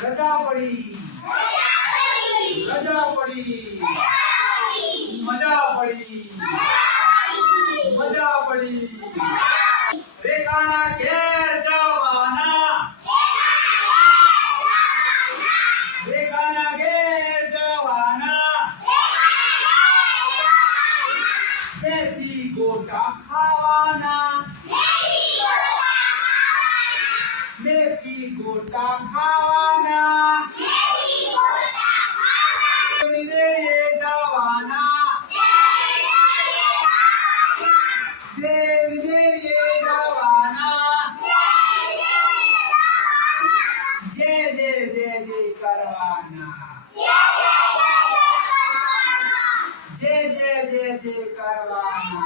गजा पड़ी गजा पड़ी मज़ा पड़ी मज़ा पड़ी रेखाना गैर जवाना। रेखाना गैर जवाना बेटी गोटा खावाना। बेटी गोटा खावा దేవునిదే ఏకవానా దేవునిదే ఏకవానా జయ జయ జయ జయ కరవానా జయ జయ జయ జయ కరవానా